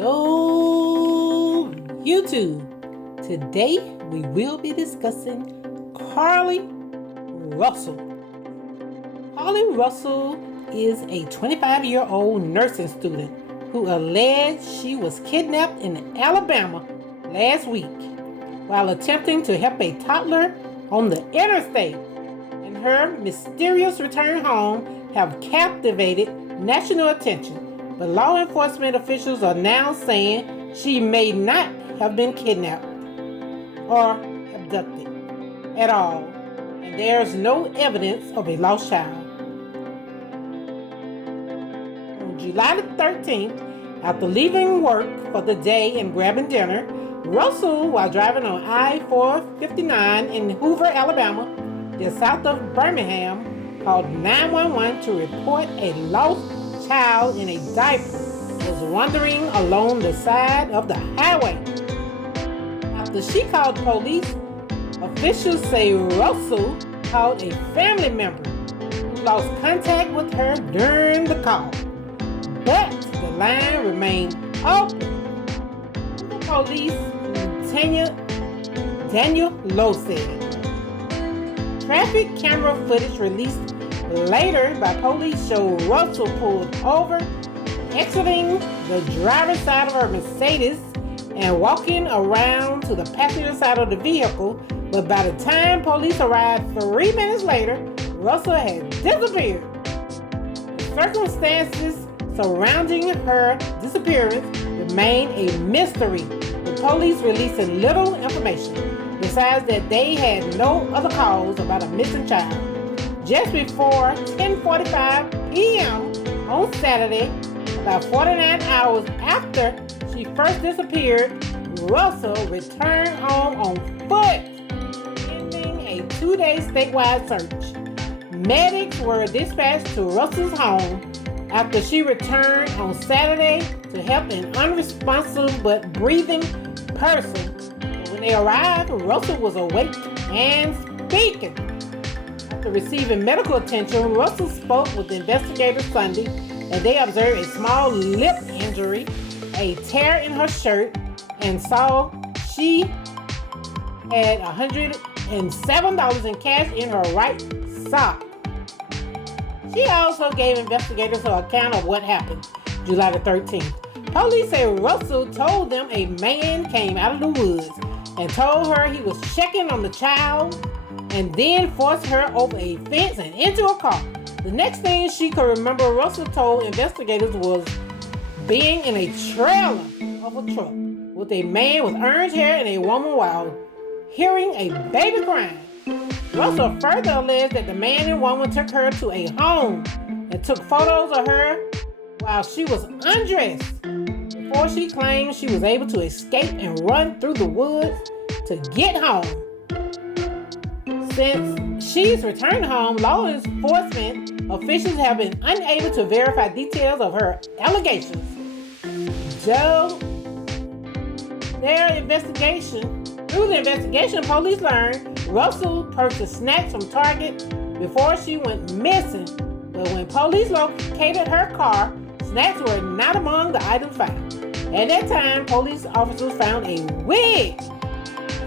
Hello, YouTube. Today we will be discussing Carlee Russell. Carlee Russell is a 25-year-old nursing student who alleged she was kidnapped in Alabama last week while attempting to help a toddler on the interstate, and her mysterious return home have captivated national attention. But law enforcement officials are now saying she may not have been kidnapped or abducted at all, and there's no evidence of a lost child. On July the 13th, after leaving work for the day and grabbing dinner, Russell, while driving on I-459 in Hoover, Alabama, just south of Birmingham, called 911 to report a lost child in a diaper was wandering along the side of the highway. After she called police, officials say Russell called a family member who lost contact with her during the call, but the line remained open. Police Lieutenant Daniel Lowe said. Traffic camera footage released later by police showed Russell pulled over, exiting the driver's side of her Mercedes and walking around to the passenger side of the vehicle, but by the time police arrived 3 minutes later, Russell had disappeared. The circumstances surrounding her disappearance remain a mystery, with police releasing little information, besides that they had no other calls about a missing child. Just before 10:45 p.m. on Saturday, about 49 hours after she first disappeared, Russell returned home on foot, ending a 2-day statewide search. Medics were dispatched to Russell's home after she returned on Saturday to help an unresponsive but breathing person. When they arrived, Russell was awake and speaking. After receiving medical attention, Russell spoke with investigators Sunday, and they observed a small lip injury, a tear in her shirt, and saw she had $107 in cash in her right sock. She also gave investigators her account of what happened July the 13th. Police say Russell told them a man came out of the woods and told her he was checking on the child, and then forced her over a fence and into a car. The next thing she could remember, Russell told investigators, was being in a trailer of a truck with a man with orange hair and a woman while hearing a baby crying. Russell further alleged that the man and woman took her to a home and took photos of her while she was undressed, before she claimed she was able to escape and run through the woods to get home. Since she's returned home, law enforcement officials have been unable to verify details of her allegations. Through the investigation, police learned Russell purchased snacks from Target before she went missing. But when police located her car, snacks were not among the items found. At that time, police officers found a wig,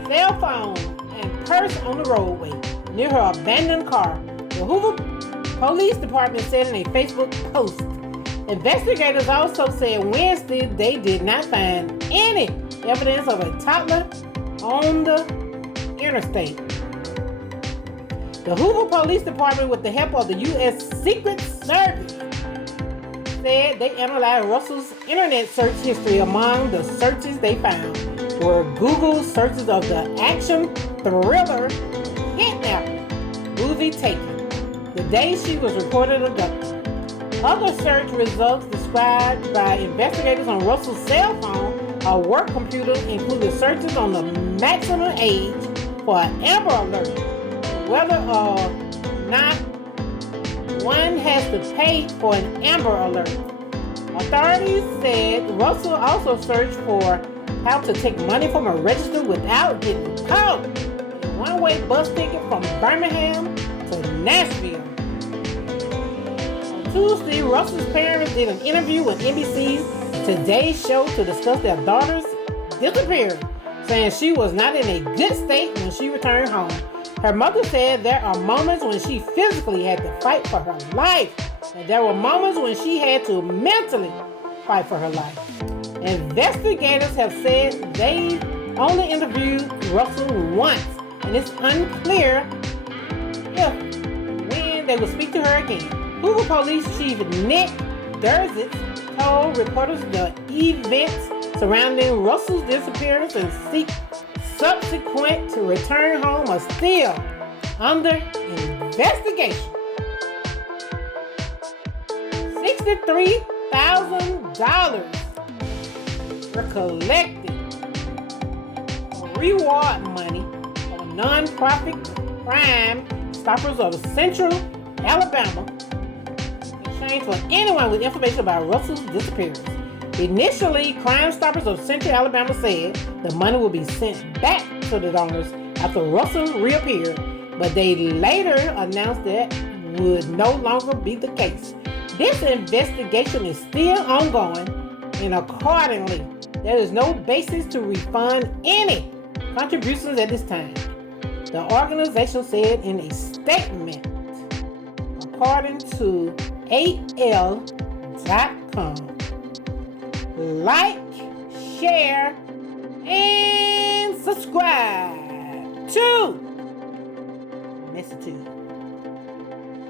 cell phone, and purse on the roadway near her abandoned car. The Hoover Police Department said in a Facebook post. Investigators also said Wednesday they did not find any evidence of a toddler on the interstate. The Hoover Police Department, with the help of the U.S. Secret Service, said they analyzed Russell's internet search history. Among the searches they found were Google searches of the action thriller Kidnapping movie Taken, the day she was reported abducted. Other search results described by investigators on Russell's cell phone, a work computer, included searches on the maximum age for an Amber Alert, whether or not one has to pay for an Amber Alert. Authorities said Russell also searched for how to take money from a register without getting caught. A one-way bus ticket from Birmingham to Nashville. On Tuesday, Russell's parents did an interview with NBC's Today's show to discuss their daughter's disappearance, saying she was not in a good state when she returned home. Her mother said there are moments when she physically had to fight for her life, and there were moments when she had to mentally fight for her life. Investigators have said they only interviewed Russell once, and it's unclear if when they will speak to her again. Hoover Police Chief Nick Durzitz told reporters the events surrounding Russell's disappearance and subsequent to return home are still under investigation. $63,000 were collected for reward money from nonprofit Crime Stoppers of Central Alabama in exchange for anyone with information about Russell's disappearance. Initially, Crime Stoppers of Central Alabama said the money would be sent back to the donors after Russell reappeared, but they later announced that would no longer be the case. This investigation is still ongoing, and accordingly, there is no basis to refund any contributions at this time, the organization said in a statement, according to AL.com. Like, share, and subscribe to Messitude.